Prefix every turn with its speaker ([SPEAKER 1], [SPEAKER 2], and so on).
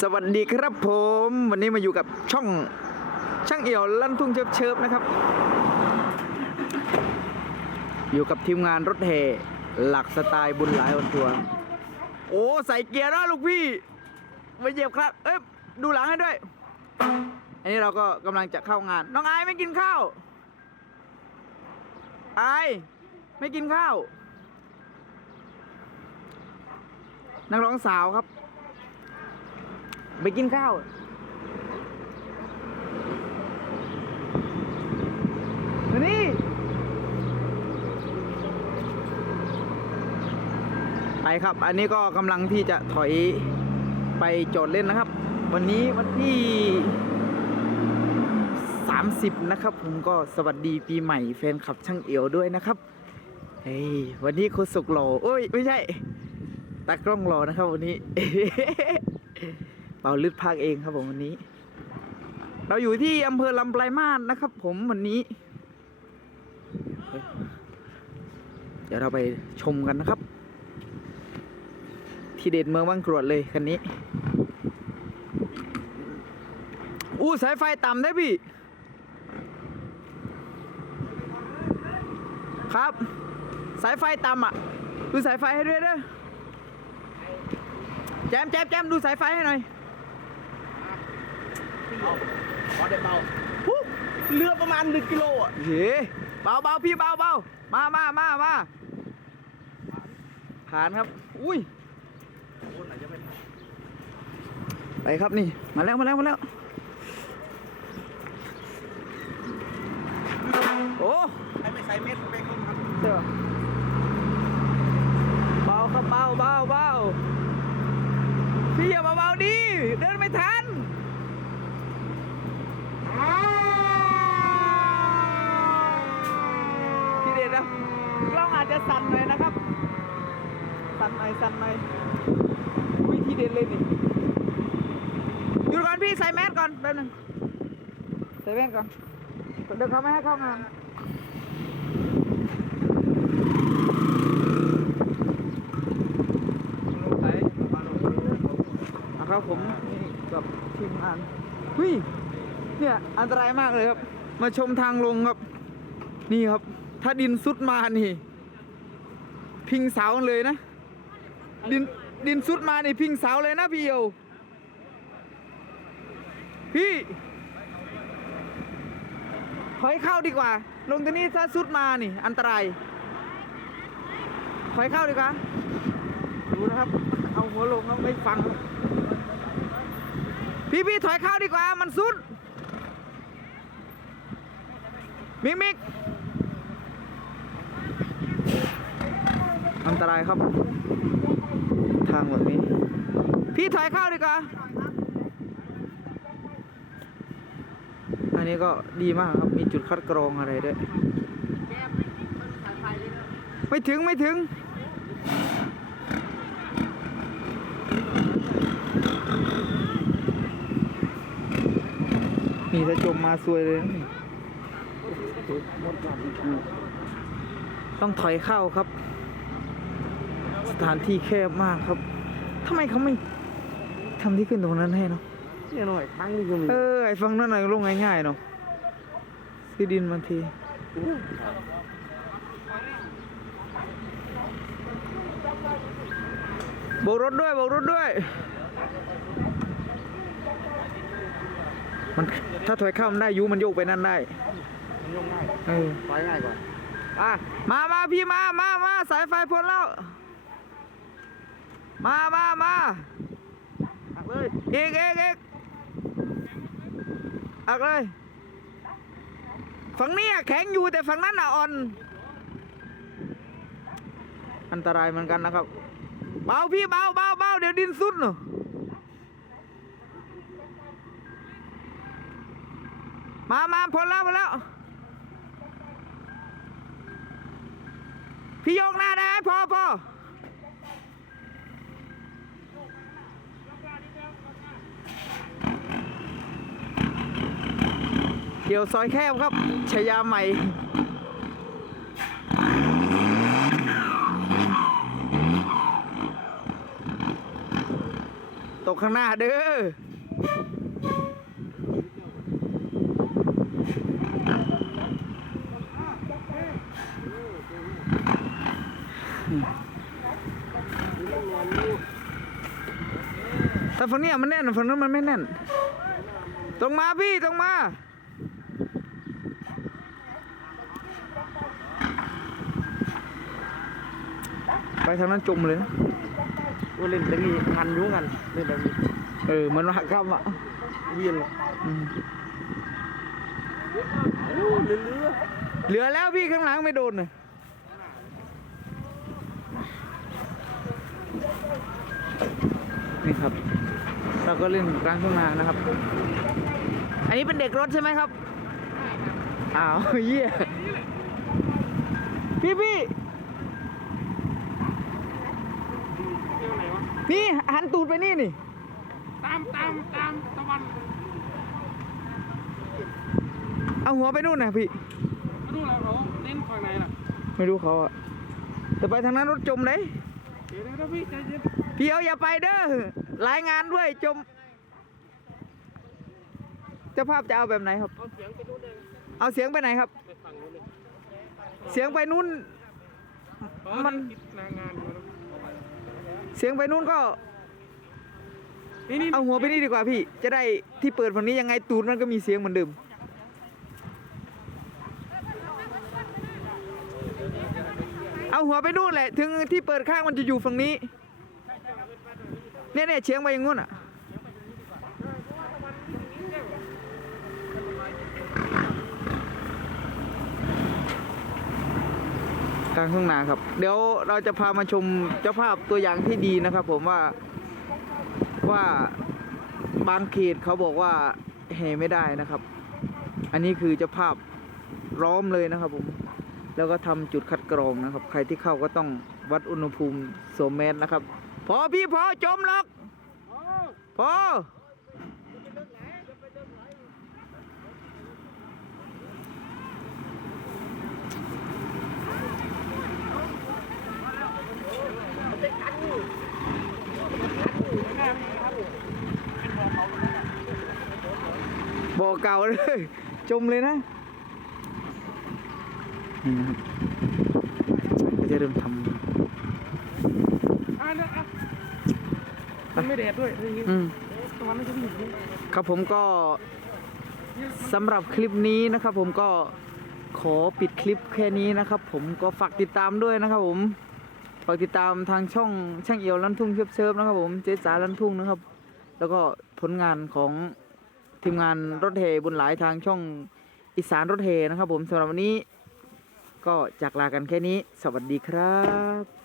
[SPEAKER 1] สวัสดีครับผม วันนี้มาอยู่กับช่องช่างเอี่ยวลั่นทุ่งเชิบเชิบนะครับ อยู่กับทีมงานรถแห่หลักสไตล์บุญหลายวันทัวร์โอ้ใส่เกียร์แล้วลูกพี่ไม่เหยียบครับ เอ้ยดูหลังให้ด้วย อันนี้เราก็กำลังจะเข้างาน น้องไอไม่กินข้าวไอไม่กินข้าวนักร้องสาวครับ ไปกินข้าว มานี่ ไปครับ อันนี้ก็กำลังที่จะถอยไปโจทย์เล่นนะครับ วันนี้วันที่ 30 นะครับ ผมก็สวัสดีปีใหม่แฟนคลับช่างเอียวด้วยนะครับ เฮ้ย วันนี้คุณสุกหล่อโอ้ย ไม่ใช่ตากล้องรอนะครับวันนี้ ป่าลึดภาคเองครับผมวันนี้ เราอยู่ที่อำเภอลำปลายมาศนะครับ ผมวันนี้เฮ้ยเดี๋ยวเราไปชมกันนะครับ ที่เด็ดเมืองบางกรวดเลยคันนี้อู้สายไฟต่ำได้พี่ ครับ สายไฟต่ำอะ ดูสายไฟให้ด้วยเด้อแจมแจมแจมดูสายไฟให้หน่อย
[SPEAKER 2] พอได้เบาฮู้เรือประมาณหนึ่งกิโลอะ
[SPEAKER 1] เฮ้เบาเบาพี่เบาเบามามามามาผ่านครับ อุ้ย
[SPEAKER 2] คนอาจจะไม่
[SPEAKER 1] ไปครับนี่ มาแล้วมาแล้วมาแล้ว โอ้
[SPEAKER 2] ให้ไม่ใส่เม็ดเป็นคนครับ
[SPEAKER 1] เดี๋ยวเบาครับเบาเบาเบาพี่อย่ามาเบาดิเดินไม่ทัน พี่เดชนะกล้องอาจจะสั่นหน่อยนะครับ สั่นหน่อยสั่นหน่วิธีเด็ดเลยนี่หยุดก่อนพี่ใส่แมสก่อนแป๊บนึงใส่แมสก่อนเดี๋ยวเขาไม่ให้เข้างาน
[SPEAKER 2] ใส่มา
[SPEAKER 1] ครับผมนี่กับทีมงานเฮ้ยเนี่ยอันตรายมากเลยครับ มาชมทางลงครับ นี่ครับ ถ้าดินซุดมานี่ พิงเสาเลยนะ ดินดินซุดมาในพิงเสาเลยนะพี่เอวพี่ถอยเข้าดีกว่า ลงตรงนี้ถ้าซุดมานี่ อันตรายถอยเข้าดีกว่า ดูนะครับ เอาหัวลงแล้วไม่ฟัง พี่พี่ถอยเข้าดีกว่า มันสุด มิกมิกอันตรายครับางแบบนี้ พี่ถอยเข้าดีกว่าอันนี้ก็ดีมากครับ มีจุดคัดกรองอะไรด้วย ไม่ถึงไม่ถึงนี่ถ้าจมมาซวยเลยนะต้องถอยเข้าครับ สถานที่แคบมากครับทำไมเขาไม่ทำที่ขึ้นตรงนั้นให้เนาะ
[SPEAKER 2] เนี่ยหน่อยครั้งนี้ก็มี
[SPEAKER 1] เออไอ้ฟังนั่นหน่อยลงง่ายๆเนาะซื้อดินบางทีโบกรถด้วยโบกรถด้วย มันถ้าถอยเข้ามันได้อยูมันโยกไปนั่นได้
[SPEAKER 2] มันยงง่าย
[SPEAKER 1] เออ
[SPEAKER 2] ไปง่ายกว่าอะ
[SPEAKER 1] มามาพี่มามามาสายไฟพ้นแล้ว มามามา
[SPEAKER 2] หักเลย
[SPEAKER 1] อีกอีกอีกอักเลย ฝั่งนี้แข็งอยู่แต่ฝั่งนั้นอะอ่อน อันตรายเหมือนกันนะครับ เบาพี่เบาเบาเบาเดี๋ยวดินสุดเนอะมามาพ้นแล้วพ้นแล้ว พี่โยกหน้าได้พอพอ เดี๋ยวซอยแคบครับชายาใหม่ตกข้างหน้าเด้อ แต่ฝั่งเนี้ยมันแน่นฝั่งนั้นมันไม่แน่น ตรงมาพี่ ตรงมา ไปทางนั้นจมเลยนะ
[SPEAKER 2] ว่าเล่นแต่นี่หันอยุ่งกันเล่นแบบนี้
[SPEAKER 1] เออเหมันหักข้ามอะ
[SPEAKER 2] เวียนเลย
[SPEAKER 1] อืม
[SPEAKER 2] โอ้เรือเรือ
[SPEAKER 1] เหลือแล้วพี่ข้างหลังไม่โดนเลยนี่ครับ เราก็เล่นกลางทุ่งนานะครับ อันนี้เป็นเด็กรถใช่ไหมครับอ้าวเยี่ยพี่พี่
[SPEAKER 2] เที่ยวไห นวะ
[SPEAKER 1] นี่หันตูดไปนี่นี่
[SPEAKER 2] ตามตามตามตะวัน
[SPEAKER 1] เอาหัวไปนู่นนะพี่
[SPEAKER 2] มาดูแล้วเขาเล่นฝั่งไหนล่ะ
[SPEAKER 1] ไม่รู้เขาอะแต่ไปทางนั้นรถจมเลย
[SPEAKER 2] เดี๋ยวนะพี่ใจเย็น
[SPEAKER 1] พี่เอาอย่าไปเด้อรายงานด้วยจม เจ้าภาพจะเอาแบบไหนครับ
[SPEAKER 2] เอาเสียงไปดูนเลย
[SPEAKER 1] เอาเสียงไปไหนครับ
[SPEAKER 2] ไปฝั่งนู้นเลย
[SPEAKER 1] เสียงไปนู่น มัน
[SPEAKER 2] คิดนางงานอยู่นะ
[SPEAKER 1] เสียงไปนู่นก็
[SPEAKER 2] นี่นี่
[SPEAKER 1] เอาหัวไปนี่ดีกว่าพี่ จะได้ที่เปิดฝั่งนี้ยังไงตูดมันก็มีเสียงเหมือนเดิม เอาหัวไปนู่นแหละ ถึงที่เปิดข้างมันจะอยู่ฝั่งนี้ เนี่ยเนี่ยเฉียงไปอย่างงู้นอะ กลางทุ่งนาครับ เดี๋ยวเราจะพามาชมเจ้าภาพตัวอย่างที่ดีนะครับ ผมว่าว่าบางเขตเขาบอกว่าแห่ไม่ได้นะครับ อันนี้คือเจ้าภาพร้อมเลยนะครับ ผม แล้วก็ทำจุดคัดกรองนะครับ ใครที่เข้าก็ต้องวัดอุณหภูมิสวมแมสนะครับ พอพี่พอจมหรอกพอ เก่าเลย จมเลยนะนี่นะครับก็จะเริ่มท
[SPEAKER 2] อ่านะอะมันไม่แดดด้วยอย่างงี้ำ
[SPEAKER 1] อืม
[SPEAKER 2] ตะวันไม่ใช่ผู้หญิง
[SPEAKER 1] ครับผมก็สำหรับคลิปนี้นะครับ ผมก็ขอปิดคลิปแค่นี้นะครับ ผมก็ฝากติดตามด้วยนะครับ ผมฝากติดตามทางช่องช่างเอียวลันทุ่งเชิบเชิบๆนะครับ ผมเจ๊สาลันทุ่งนะครับ แล้วก็ผลงานของ ทีมงานรถเทบุญหลายทางช่องอีสานรถเทนะครับผมสำหรับวันนี้ ก็จากลากันแค่นี้ สวัสดีครับ